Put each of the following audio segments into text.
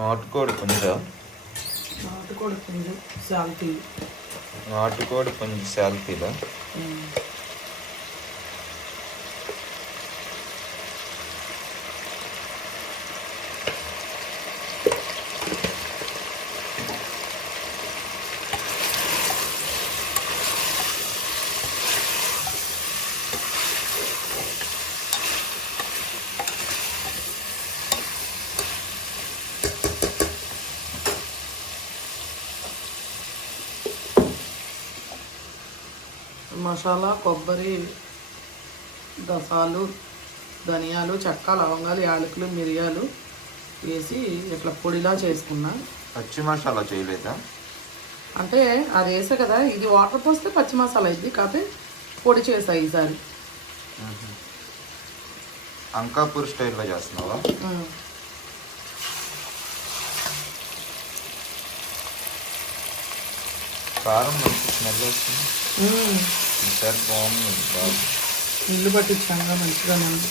నాటుకోడి పుంజ. నాటుకోడి పుంజు నాటుకోడి పుంజ శాల్తీలో మసాలా కొబ్బరి దసాలు ధనియాలు చెక్క లవంగాలు యాలకులు మిరియాలు వేసి ఇట్లా పొడిలా చేసుకున్నా. పచ్చి మసాలా చేయలేదా? అంటే అది వేసా కదా ఇది వాటర్ పోస్తే పచ్చి మసాలా అయింది కాకపోతే పొడి చేసా ఈసారి. అంకాపూర్ స్టైల్లో చేస్తున్నావా? కారం మంచి స్మెల్ వస్తుంది. ఈసారి బాగుంది బాగా ఇల్లు పట్టించాగా మంచిగా ఉంది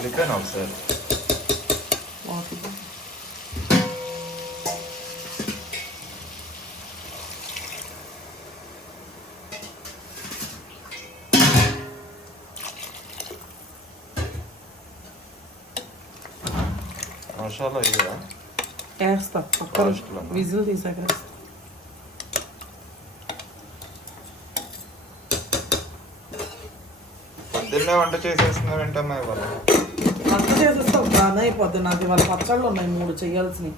కలిపాను ఒకసారి మసాలా ఇదా వేస్తా లాస్ట్లో. విజిల్ తీసాక వేస్తా పొద్దున్నే వంట చేసేస్తున్నావు ఏంటమ్మా ఇవాళ. వంట చేసేస్తా బాగానే అయిపోద్ది నాకు ఇవాళ పచ్చళ్ళు ఉన్నాయి మూడు చేయాల్సినవి.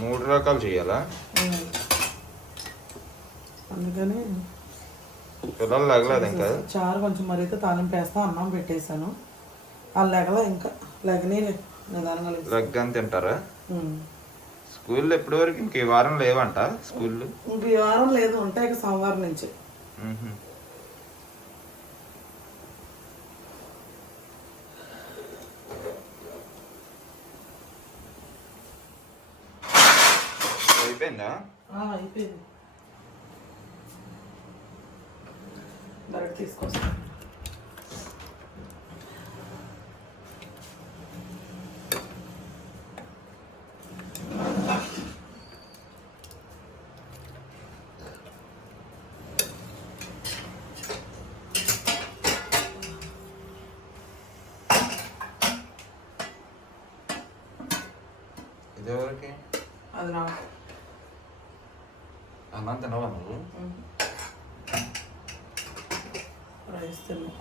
మూడు రకాలు చేయాలా. అందుకని పిల్లలు తగలేదు ఇంకా? చారు కొంచెం మరైతే తాలింపు వేస్తా అన్నం పెట్టేశాను. ఆ లెగల ఇంకా. లెగని నిదానంగా లేస్తా. రగ్గాని తింటారా. స్కూల్లో ఎప్పటి వరకు ఇంక ఈ వారం లేవంట స్కూళ్ళు? ఇంక ఈ వారం లేదు ఉంటాయి ఇక సోమవారం నుంచి. అయిపోయిందా? అయిపోయింది. తీసుకొస్తా. ఇదేవరికి? అది నా అన్నం తినవా నువ్వు? రైస్ తిన్నా.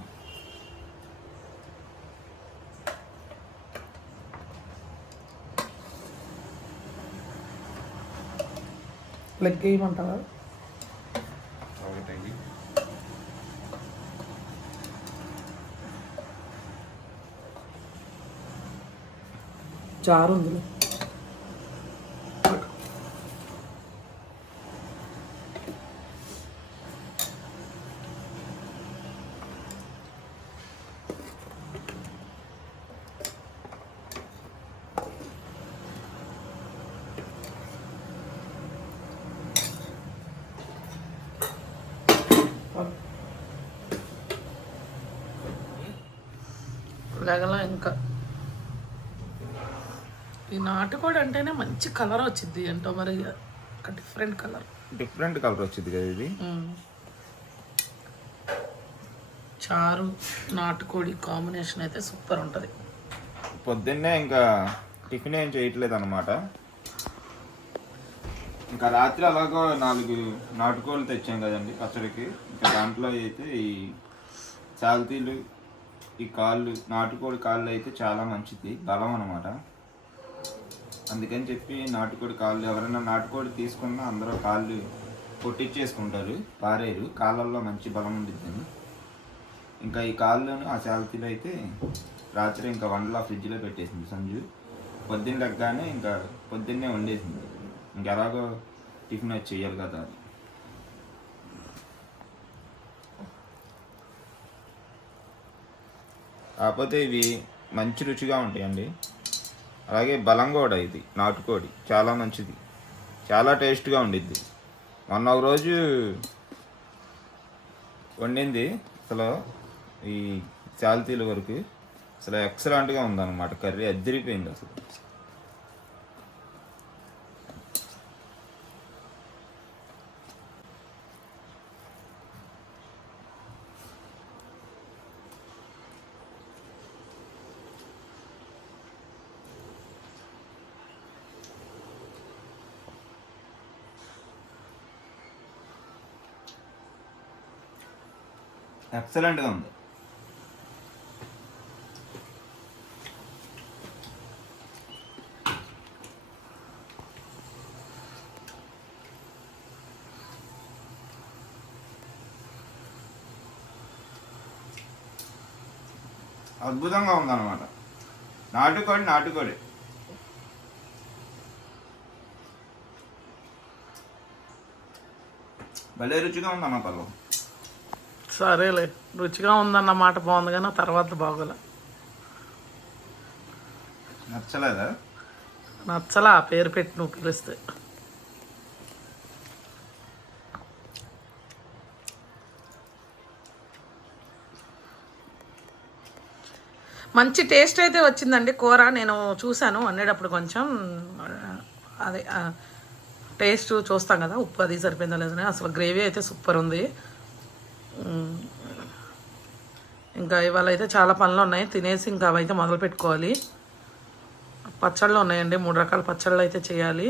లెగ్ వేయమంటావా? చారు ఉందిలే. లెగల ఇంకా. ఈ నాటుకోడి అంటేనే మంచి కలర్ వచ్చింది ఏంటో మరి ఒక డిఫరెంట్ కలర్. డిఫరెంట్ కలర్ వచ్చింది కదా ఇది? చారు నాటుకోడి కాంబినేషన్ అయితే సూపర్ ఉంటుంది. పొద్దున్నే ఇంకా టిఫిన్ ఏం చేయట్లేదు అనమాట ఇంకా రాత్రి అలాగో నాలుగు నాటుకోళ్ళు తెచ్చాం కదండి పచ్చడికి. ఇంకా దాంట్లో అయితే ఈ చాల్తీలు ఈ కాళ్ళు నాటుకోడి కాళ్ళు అయితే చాలా మంచిది బలం అనమాట అందుకని చెప్పి నాటుకోడి కాళ్ళు ఎవరైనా నాటుకోడి తీసుకున్నా అందరూ కాళ్ళు కొట్టించేసుకుంటారు పారేరు కాళ్ళల్లో మంచి బలం ఉండిద్దని. ఇంకా ఈ కాళ్ళను ఆ శాలతీలో అయితే రాత్రి ఇంకా వంటలో ఫ్రిడ్జ్లో పెట్టేసింది సంజు. పొద్దున్న లెగ్గానే ఇంకా పొద్దున్నే వండేసింది. ఇంకెలాగో టిఫిన్ వచ్చి చెయ్యాలి కదా అది కాకపోతే ఇవి మంచి రుచిగా ఉంటాయండి. అలాగే బలం కూడా ఇది నాటుకోడి చాలా మంచిది. చాలా టేస్ట్గా ఉండిద్ది. మొన్న ఒక రోజు వండింది. అసలు ఈ చాల్తీల వరకు అసలు ఎక్సలెంట్గా ఉందన్నమాట. కర్రీ అద్దరిపోయింది అసలు. ఎక్సలెంట్గా ఉంది. అద్భుతంగా ఉందన్నమాట. నాటుకోడి నాటుకోడి. భలే రుచిగా ఉందన్న పర్వం. సరేలే రుచిగా ఉందన్న మాట బాగుంది కానీ తర్వాత బాగోలే. నచ్చలేదా? నచ్చలా ఆ పేరు పెట్టి నువ్వు పిలిస్తే. మంచి టేస్ట్ అయితే వచ్చిందండి కూర నేను చూశాను వండేటప్పుడు కొంచెం. అదే టేస్ట్ చూస్తాం కదా ఉప్పు అది సరిపోయిందో లేదని అసలు గ్రేవీ అయితే సూపర్ ఉంది. ఇంకా ఇవాళ అయితే చాలా పనులు ఉన్నాయి. తినేసి ఇంకా అవైతే మొదలు పెట్టుకోవాలి పచ్చళ్ళు ఉన్నాయండి. మూడు రకాల పచ్చళ్ళు అయితే చేయాలి.